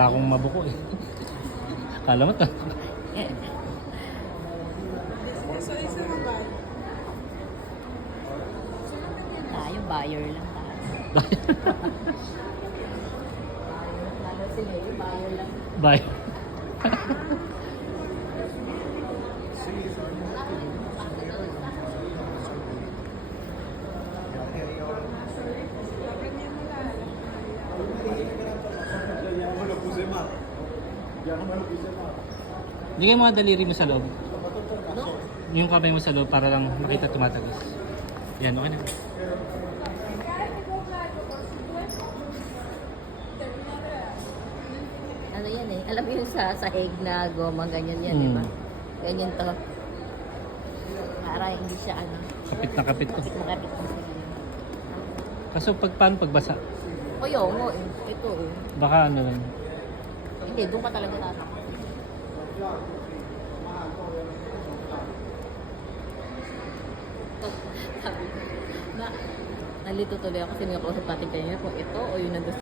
Basta akong mabuko eh. Kala mo to. Tayo, buyer lang tayo. Lalo sila yung buyer lang. Bye. Hindi kayo mga daliri mo sa loob. Ano? Yung kamay mo sa loob para lang makita tumatagos. Yan, okay na. Ano yan eh? Alam mo yung sa sahig na goma, ganyan yan, di ba? Ganyan to. Para hindi siya ano. Kapit na kapit to. Makapit mo sa gilid. Kaso paano pagbasa? O yun, mo eh. Ito eh. Baka ano lang. Hindi, doon ka talaga tatakot. Sabi ko, nalito tuloy ako kasi nakausap natin kanina kung ito o yung nandun